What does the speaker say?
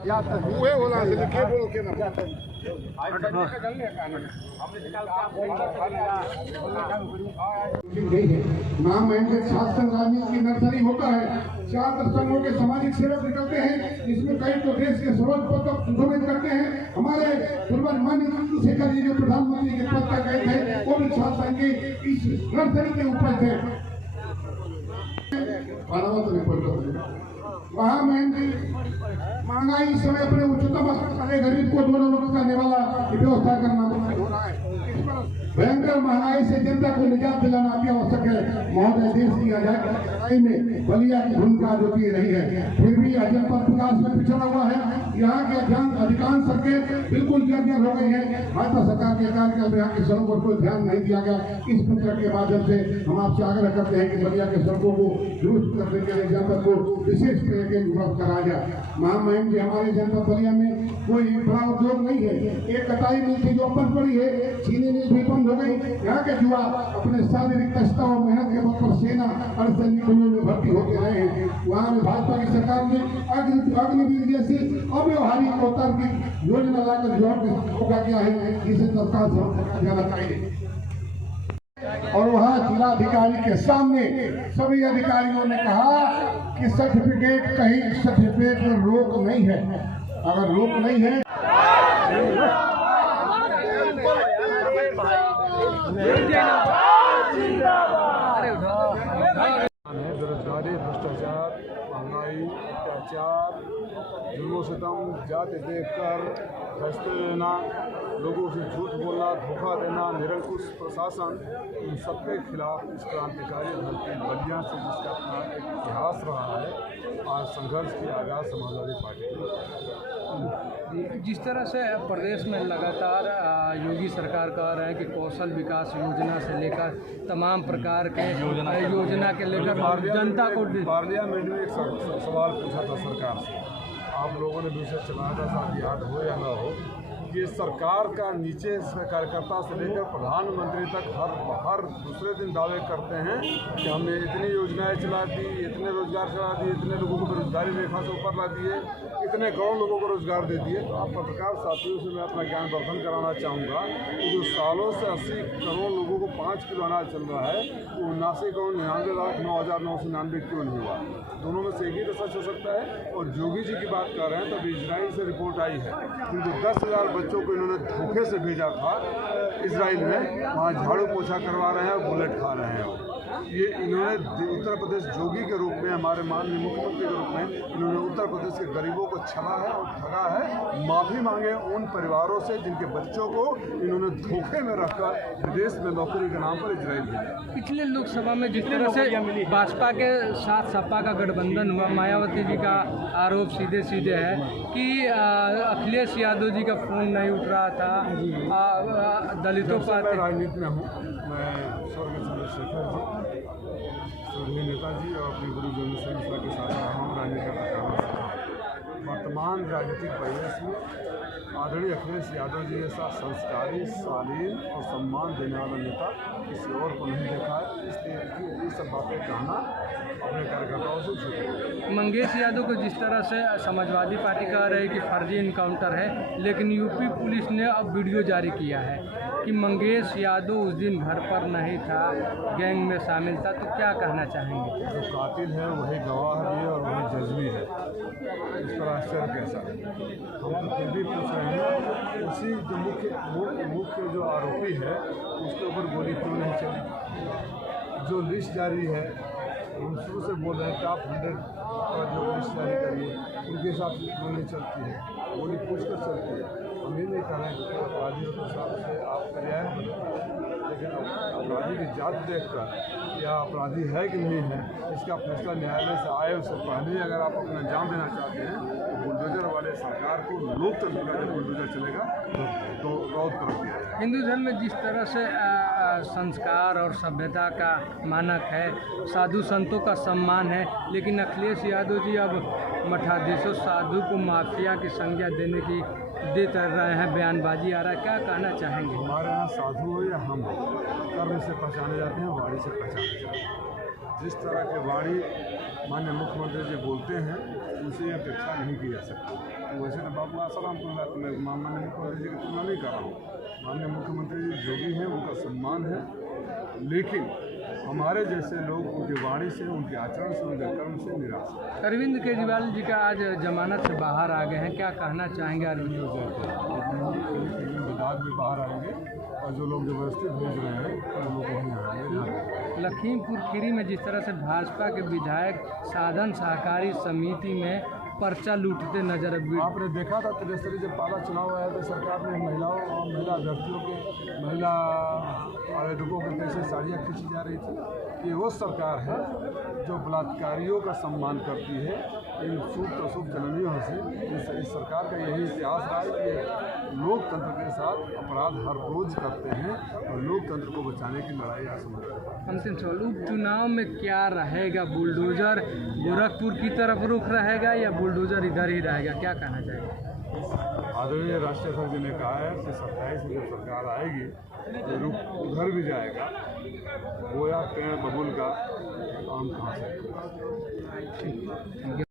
नाम महेंद्र छात्र संघ राजनीति की नर्सरी होता है। छात्र संघों के सामाजिक सेवक निकलते हैं। इसमें कई तो देश के सर्वोच्च पद तक सुशोभित करते हैं। हमारे पूर्वज माननीय चंद्रशेखर जी जो प्रधानमंत्री के पद तक गए थे वो भी छात्र संघ की इस नर्सरी के ऊपर थे। वहाँ महंगाई इस समय अपने उच्चतम स्तर गरीब को $2 करने वाला व्यवस्था करना हो रहा है। भयंकर महंगाई से जनता को निजात दिलाना अति आवश्यक है। महोदय, देश की आजादी में बलिया की भूमिका जो की रही है, फिर भी जनपद विकास में पिछड़ा हुआ है। यहाँ के अधिकांश सड़कें बिल्कुल जर्जर हो गई है। भाजपा सरकार के कार्यकाल में यहाँ की सड़कों पर कोई ध्यान नहीं दिया गया। इस पत्र के माध्यम से हम आपसे आग्रह करते हैं कि बलिया के सड़कों को दुरुस्त करने के लिए जनपद को विशेष पैकेज उपलब्ध कराया जाए। महामहिम जी, हमारे जनपद बलिया में कोई बड़ा उद्योग नहीं है। एक कटाई मिल थी जो बंद पड़ी है, चीनी मिल भी बंद हो गई। यहाँ के युवा अपने शारीरिक कष्टों और मेहनत के बल पर सेना अर्धसैनिक बलों में भर्ती होते रहे हैं। वहाँ में भाजपा की सरकार ने अग्निवीर जैसी अव्यवहारिक अवतार्किक योजना लाकर युवाओं के धोखा किया है, जिसे तत्काल समाप्त जाना चाहिए। और वहाँ जिलाधिकारी के सामने सभी अधिकारियों ने कहा कि सर्टिफिकेट कहीं सर्टिफिकेट में रोक नहीं है। अगर रोक नहीं है बेरोजगारी, भ्रष्टाचार, महंगाई, अत्याचार, जुल्म सितम, जाति देखकर फैसले लेना, लोगों से झूठ बोलना, धोखा देना, निरंकुश प्रशासन, इन सबके खिलाफ इस क्रांतिकारी धरती बलिया से जिसका अपना एक इतिहास रहा है, आज संघर्ष की आगाज समाजवादी पार्टी की। जिस तरह से प्रदेश में लगातार योगी सरकार कह रहे हैं कि कौशल विकास योजना से लेकर तमाम प्रकार के योजना के लेकर जनता को पार्लियामेंट में एक सवाल पूछा था सरकार से, आप लोगों ने विषय चलाया था, शायद याद हो या ना हो, कि सरकार का नीचे से कार्यकर्ता से लेकर प्रधानमंत्री तक हर दूसरे दिन दावे करते हैं कि हमने इतनी योजनाएं चला दी, इतने रोजगार चला दिए, इतने लोगों को बेरोजगारी रेखा से ऊपर ला दिए, इतने करोड़ लोगों को रोजगार दे दिए। तो आप पत्रकार साथियों से मैं अपना ज्ञान वर्धन कराना चाहूँगा कि जो सालों से 80 करोड़ लोगों को 5 किलो अनाज चल रहा है, वो 79,99,999 क्यों नहीं हुआ? दोनों में से एक ही तो सच हो सकता है। और जोगी जी की बात कर रहे हैं, तब इजराइल से रिपोर्ट आई है कि जो 10,000 बच्चों को इन्होंने धोखे से भेजा था इजराइल में, वहाँ झाड़ू पोछा करवा रहे हैं और बुलेट खा रहे हैं। ये इन्होंने उत्तर प्रदेश जोगी के रूप में, हमारे माननीय मुख्यमंत्री के रूप में, इन्होंने उत्तर प्रदेश के गरीबों को छला है और ठगा है। माफ़ी मांगे उन परिवारों से जिनके बच्चों को इन्होंने धोखे में रखकर विदेश में नौकरी के नाम पर इजराइल भेजा। पिछले लोकसभा में जिस तरह से भाजपा के साथ सपा का गठबंधन हुआ, मायावती जी का आरोप सीधे सीधे है कि अखिलेश यादव जी का फोन नहीं उठ रहा था, दलितों पर। राजनीति में हूँ मैं, स्वर्गीय चंद्रशेखर जी, स्वर्गीय नेताजी और अपने गुरु जन्मेश्वर मिश्रा के साथ रहा हूँ राजनीति का काम। वर्तमान राजनीतिक परिवेश में आदरणीय अखिलेश यादव जी जैसा संस्कारी, शालीन और सम्मान देने वाला नेता किसी और को नहीं देखा है। इसलिए ये सब बातें कहना अपने कार्यकर्ताओं से छूटे। मंगेश यादव को जिस तरह से समाजवादी पार्टी कह रही है कि फर्जी इनकाउंटर है, लेकिन यूपी पुलिस ने अब वीडियो जारी किया है कि मंगेश यादव उस दिन घर पर नहीं था, गैंग में शामिल था। तो क्या कहना चाहेंगे? जो कातिल है वही गवाह भी है और वही जज भी है, इस पर आश्चर्य कैसा? हम तो फिर भी पूछ रहे हैं, उसी जो मुख्य जो आरोपी है उसके ऊपर गोली क्यों नहीं चली? जो लिस्ट जारी है, हम शुरू से बोल रहे हैं कि आप 100 का जो लिस्ट जारी करिए, उनके हिसाब से क्यों नहीं चलती है? गोली पूछ कर चलती है। हम ये नहीं कह रहे हैं कि अपराधियों के हिसाब से आप करिए, लेकिन अपराधी की जात देखकर या अपराधी है कि नहीं है, इसका फैसला न्यायालय से आए उससे पहले अगर आप अपना अंजाम देना चाहते हैं तो बुलडोजर वाले सरकार को लोकतंत्र का जो बुलडोजर चलेगा तो रद्द कर दिया जाए। हिंदू धर्म में जिस तरह से संस्कार और सभ्यता का मानक है, साधु संतों का सम्मान है, लेकिन अखिलेश यादव जी अब मठाधीशों साधु को माफिया की संज्ञा देने की देते रहे हैं, बयानबाजी आ रहा है। क्या कहना चाहेंगे? हमारे यहाँ साधु हो या हम हो, कर्म से पहचाने जाते हैं, वाणी से पहचाने जाते हैं। जिस तरह के वाणी माननीय मुख्यमंत्री जी बोलते हैं, उनसे अपेक्षा नहीं की जा सकती। वैसे तो बाबू आसाराम मैं माननीय मुख्यमंत्री जी की तुलना नहीं कर रहा हूँ। माननीय मुख्यमंत्री जी जो भी हैं उनका सम्मान है, लेकिन हमारे जैसे लोग उनकी वाणी से, उनके आचरण से, उनके कर्म से निराश हैं। अरविंद केजरीवाल जी का आज जमानत से बाहर आ गए हैं, क्या कहना चाहेंगे अरविंद? विधायक भी बाहर आएंगे और जो लोग जबरदस्ती भेज रहे हैं वो लोग वहीं आएंगे। लखीमपुर खीरी में जिस तरह से भाजपा के विधायक साधन सहकारी समिति में पर्चा लूटते नजर आपने देखा था त्रिस्तरीय जब पहला चुनाव आया तो सरकार ने महिलाओं और महिला अभ्यर्थियों के, महिला आवेदकों के कैसे साड़ियाँ खींची जा रही थी। ये वो सरकार है जो बलात्कारियों का सम्मान करती है। इन शुभ अशुभ जननियों से इस सरकार का यही इतिहास रहा है कि लोकतंत्र के साथ अपराध हर रोज करते हैं और लोकतंत्र को बचाने की लड़ाई असमर्थ है। अंतिम सवाल, उपचुनाव में क्या रहेगा? बुलडोजर गोरखपुर की तरफ रुख रहेगा या बुलडोजर इधर ही रहेगा, क्या कहना चाहिए? आदरणीय राष्ट्रीय अध्यक्ष जी ने कहा है कि 27 में जब सरकार आएगी तो रुख उधर भी जाएगा। गोया पेड़ बबुल का आम कहाँ से?